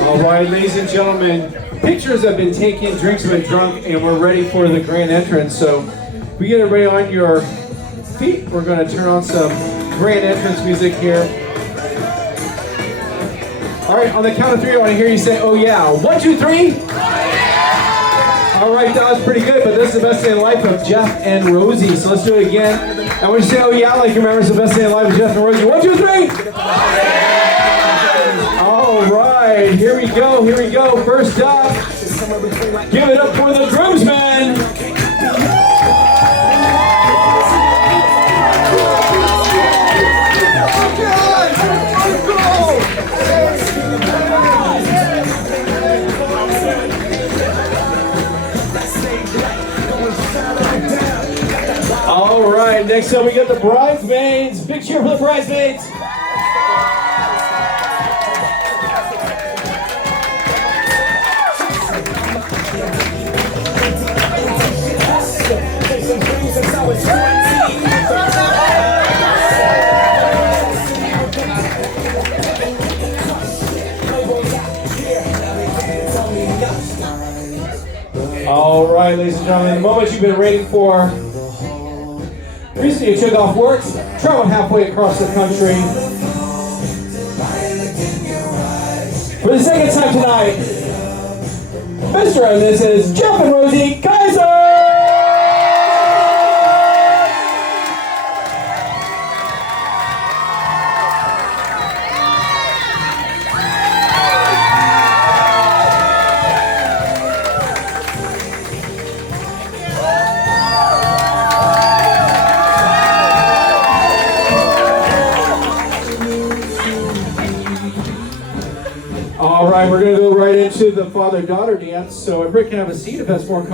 All right, ladies and gentlemen, pictures have been taken, drinks have been drunk, and we're ready for the grand entrance. So we get everybody on your feet. We're going to turn on some grand entrance music here. All right, on the count of three, I want to hear you say, oh yeah. 1, 2, 3. All right, that was pretty good, but this is the best day in life of Jeff and Rosie. So let's do it again. And when you say, oh yeah, like you remember, it's the best day in life of Jeff and Rosie. 1, 2, 3. All right, here we go, here we go. First up, give it up for the groomsmen. All right, next up we got the bridesmaids. Big cheer for the bridesmaids. All right, ladies and gentlemen, the moment you've been waiting for. Recently you took off work, traveled halfway across the country. For the second time tonight, Mr. and Mrs. Jeff and Rosie Kaiser! All right, we're going to go right into the father-daughter dance, so everybody can have a seat if that's more comfortable.